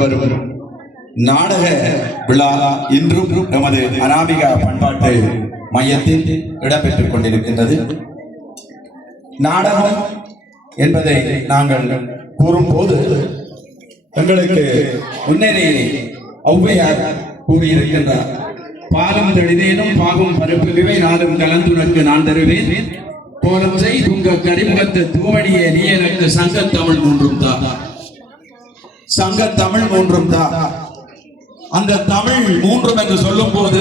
வரும் நாடக விழா இன்றும் நமது அநாமிகா பண்பாட்டு மையத்தில் இடம்பெற்றுக் கொண்டிருக்கின்றது. நாடகம் என்பதை நாங்கள் கூறும்போது எங்களுக்கு முன்னரே ஔவையார் கூறியிருக்கின்றார். பாலும் தெளிதேனும் பாகும் பருப்பு விவை நாளும் கலந்துனக்கு நான் தருவேன் கோலம் செய் துங்க கரிமுகத்து தூவடியே நீ எனக்கு சங்கத்தமிழ் மூன்றும் தா. சங்கத்தமிழ் மூன்றும் தா. அந்த தமிழ் மூன்றும் என்று சொல்லும் போது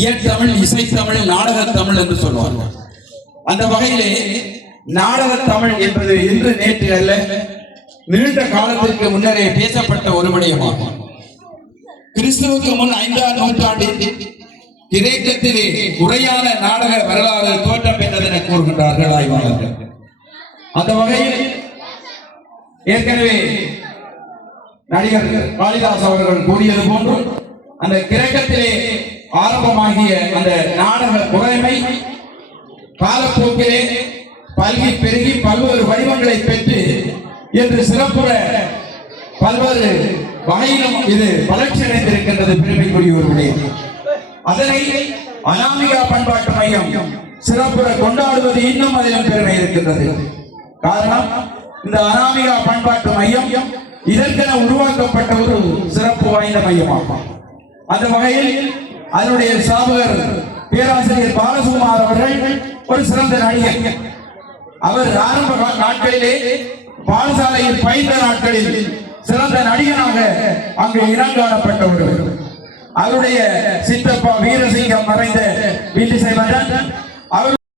இயற்தமிழ், இசைத்தமிழ், நாடகத்தமிழ் என்று சொல்வார்கள். அந்த வகையிலே நாடகத்தமிழ் என்பது இன்று நேற்று அல்ல, நீண்ட காலத்திற்கு முன்னரே பேசப்பட்ட ஒரு விடயமாகும். கிறிஸ்துவுக்கு முன் 5ஆம் நூற்றாண்டில் கிரேக்கத்திலே உரையான நாடக வரலாறு தோற்றம் பெற்றது என கூறுகின்றார்கள் ஆய்வாளர்கள். அந்த வகையில் ஏற்கனவே நடிகர் காளிதாஸ் அவர்கள் கூறியது போன்று அந்த கிரேக்கத்திலே ஆரம்பமாகிய அந்த நாடக முறைமை காலப்போக்கிலே பல்கி பெருகி பல்வேறு வடிவங்களை பெற்று என்று சிறப்புற பல்வேறு வகையிலும் இது வளர்ச்சி அடைந்திருக்கின்றது. பெருமைக்குரிய ஒரு விடயம். அதனை அநாமிகா பண்பாட்டு மையம் சிறப்புற கொண்டாடுவது இன்னும் அதிலும் பெருமை இருக்கின்றது. காரணம், இந்த அநாமிகா பண்பாட்டு மையம் இதற்கென உருவாக்கப்பட்ட ஒரு சிறப்பு வாய்ந்த மையமாகும். அந்த வகையில் அதனுடைய ஸ்தாபகர் பேராசிரியர் பாலசுகுமார் அவர்கள் ஒரு சிறந்த நடிகர். அவர் ஆரம்ப நாட்களிலே பாடசாலையில் பயின்ற நாட்களில் சிறந்த நடிகனாக அங்கு இனங்காணப்பட்ட ஒருவர். அவருடைய சித்தப்பா வீரசிங்கம் மறைந்த வீட்டு அவர்